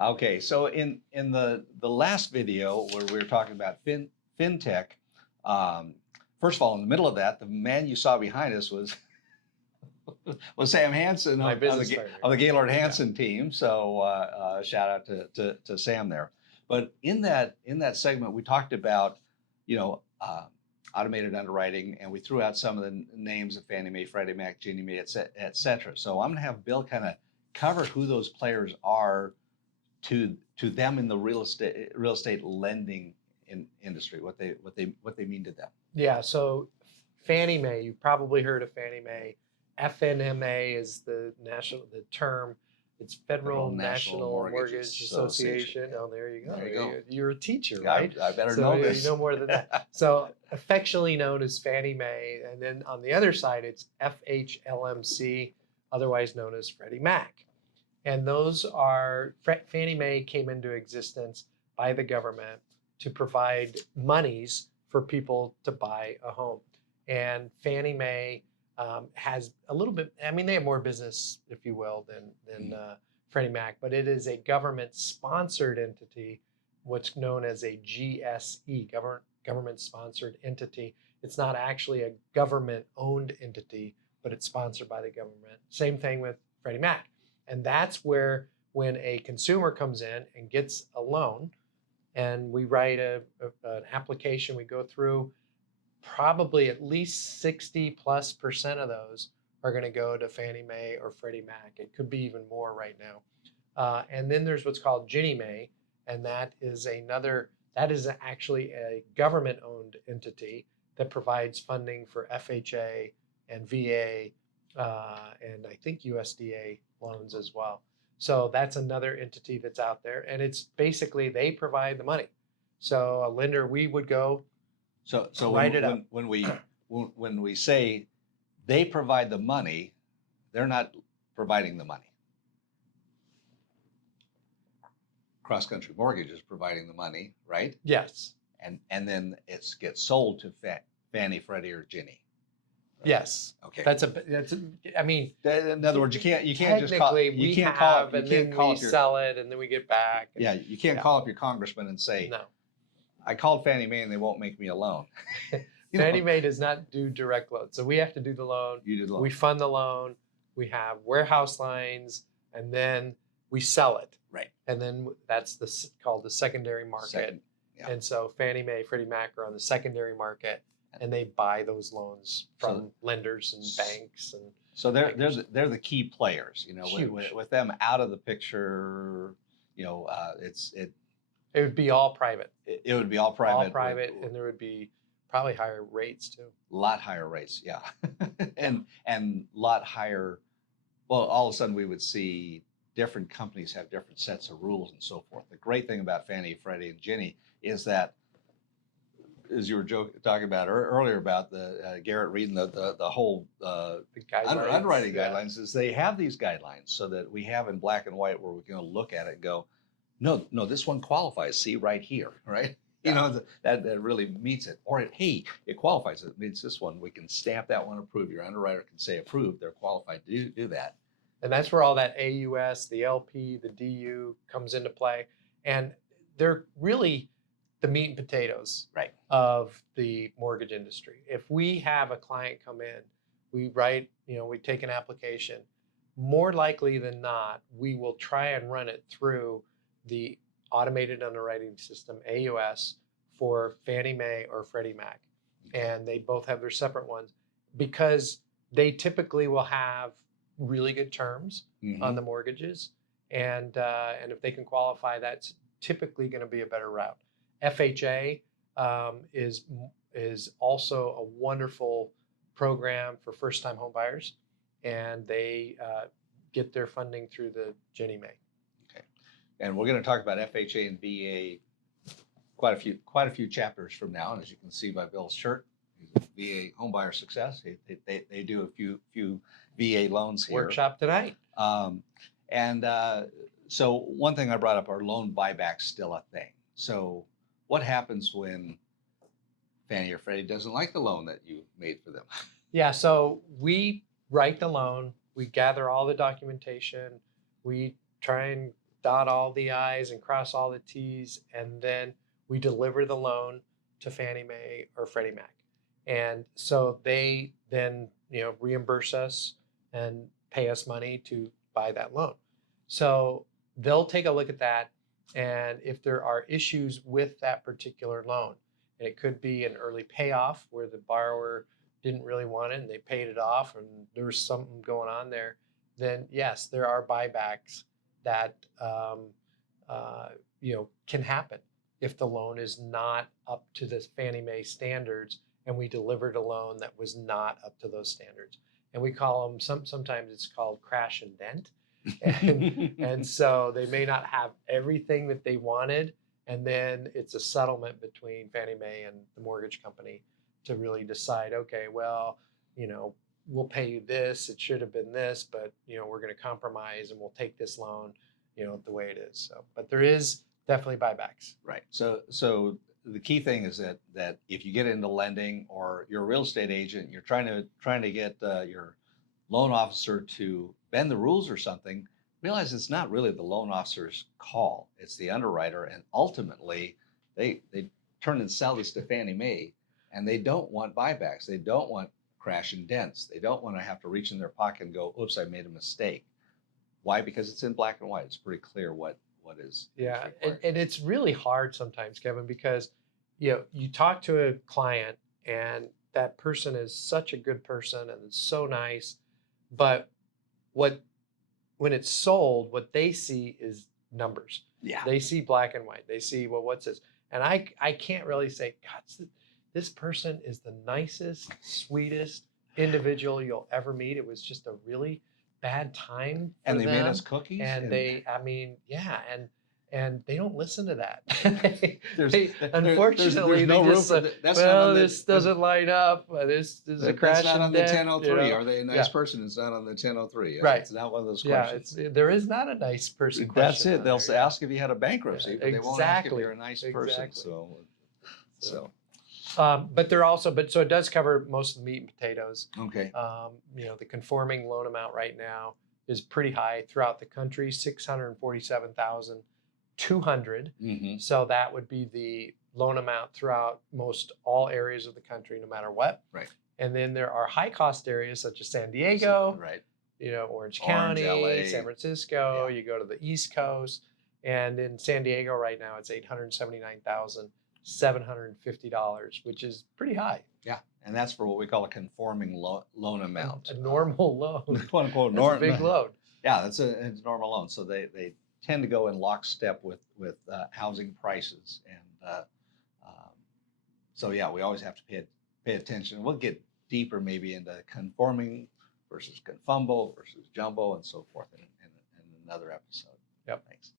Okay, so in the last video where we were talking about fintech, um, first of all, in the middle of that, the man you saw behind us was Sam Hansen My of business the partner. of the Gaylord Hansen team. So shout out to Sam there. But in that segment, we talked about you know automated underwriting, and we threw out some of the names of FannieMae, FreddieMac, GinnieMae, et cetera. So I'm going to have Bill kind of cover who those players are to them in the real estate lending industry, what they mean to them. Yeah, so FannieMae, you've probably heard of FannieMae. FNMA is the term. It's Federal National Mortgage Association. Oh, there you go. There you go. You're a teacher, Yeah, right? I better So know this. You know more than that. So affectionately known as FannieMae, and then on the other side, it's FHLMC, otherwise known as FreddieMac. And those are, FannieMae came into existence by the government to provide monies for people to buy a home. And FannieMae has a little bit, I mean, they have more business, if you will, than Freddie Mac, but it is a government-sponsored entity, what's known as a GSE, government-sponsored entity. It's not actually a government-owned entity, but it's sponsored by the government. Same thing with Freddie Mac. And that's where, when a consumer comes in and gets a loan, and we write an application, we go through, probably at least 60+% of those are going to go to FannieMae or Freddie Mac. It could be even more right now. And then there's what's called GinnieMae, and that is actually a government-owned entity that provides funding for FHA and VA and I think USDA loans as well. So that's another entity that's out there, and it's basically they provide the money. So a lender, we would go. So when we say they provide the money, they're not providing the money. Cross Country Mortgage is providing the money, right? Yes. And then it gets sold to Fannie, Freddie, or Ginnie. Right? Yes. Okay. I mean, in other words, you can't just sell it and then we get back. Yeah, you can't call up your congressman and say, no, I called FannieMae and they won't make me a loan. FannieMae does not do direct loans, so we have to do the loan. You do the loan. We fund the loan. We have warehouse lines, and then we sell it. Right. And then that's called the secondary market. Yeah. And so FannieMae, Freddie Mac are on the secondary market, and they buy those loans from lenders and banks. And so they're the key players. With them out of the picture, it would be all private. It would be all private. All private, and there would be probably higher rates too. A lot higher rates, yeah, and lot higher. Well, all of a sudden we would see different companies have different sets of rules and so forth. The great thing about Fannie, Freddie, and Ginnie is that, as you were talking about earlier about the Garrett reading the whole underwriting guidelines, is they have these guidelines so that we have in black and white where we can look at it and go, no, this one qualifies. See right here, right? Yeah. That really meets it. Or it qualifies. It means this one. We can stamp that one approved. Your underwriter can say approved. They're qualified to do that. And that's where all that AUS, the LP, the DU comes into play. And they're really the meat and potatoes of the mortgage industry. If we have a client come in, we write, we take an application, more likely than not, we will try and run it through the automated underwriting system, AUS, for FannieMae or Freddie Mac. And they both have their separate ones because they typically will have really good terms on the mortgages. And if they can qualify, that's typically going to be a better route. FHA is also a wonderful program for first-time home buyers, and they get their funding through the GinnieMae. Okay, and we're going to talk about FHA and VA quite a few chapters from now. And as you can see by Bill's shirt, he's a VA home buyer success. They do a few VA loans here. Workshop tonight. So one thing I brought up, are loan buybacks still a thing? So what happens when Fannie or Freddie doesn't like the loan that you made for them? Yeah, so we write the loan, we gather all the documentation, we try and dot all the I's and cross all the T's, and then we deliver the loan to Fannie Mae or Freddie Mac. And so they then, reimburse us and pay us money to buy that loan. So they'll take a look at that. And if there are issues with that particular loan, it could be an early payoff where the borrower didn't really want it and they paid it off and there was something going on there, then yes, there are buybacks that can happen if the loan is not up to the Fannie Mae standards and we delivered a loan that was not up to those standards. And we call them, sometimes it's called crash and dent. And so they may not have everything that they wanted. And then it's a settlement between Fannie Mae and the mortgage company to really decide, okay, well, we'll pay you this. It should have been this, but we're going to compromise and we'll take this loan, the way it is. So, but there is definitely buybacks. Right. So the key thing is that if you get into lending or you're a real estate agent, you're trying to get your loan officer to bend the rules or something, realize it's not really the loan officer's call. It's the underwriter, and ultimately they turn and sell this to Fannie Mae, and they don't want buybacks. They don't want crash and dents. They don't want to have to reach in their pocket and go, oops, I made a mistake. Why? Because it's in black and white. It's pretty clear what is. Yeah, and it's really hard sometimes, Kevin, because you talk to a client and that person is such a good person and it's so nice, but when it's sold, what they see is numbers. Yeah. They see black and white. They see, well, what's this? And I can't really say, God, this person is the nicest, sweetest individual you'll ever meet. It was just a really bad time for and they them. made us cookies. And and they don't listen to that. there's Unfortunately, no they room just for that's not on this doesn't line up. This is a crash that's not and on the dent, 1003. Are they a nice Yeah. person? It's not on the 1003. Right. It's not one of those Yeah, questions. there is not a nice person That's question it. on They'll there, yeah. ask if you had a bankruptcy, but they won't ask if Exactly. you're a nice person. Exactly. So But they're also, so it does cover most of the meat and potatoes. okay. The conforming loan amount right now is pretty high throughout the country, 647,200. Mm-hmm. So that would be the loan amount throughout most all areas of the country, no matter what. Right. And then there are high cost areas such as San Diego, Right. Orange County, LA. San Francisco. Yeah. You go to the East Coast, and in San Diego right now it's $879,750, which is pretty high. Yeah, and that's for what we call a conforming loan amount. A normal loan. "Quote unquote," That's a big loan. Yeah, it's a normal loan. So they tend to go in lockstep with housing prices, and so yeah, we always have to pay attention. We'll get deeper maybe into conforming versus confumble versus jumbo and so forth in another episode. Yep. Thanks.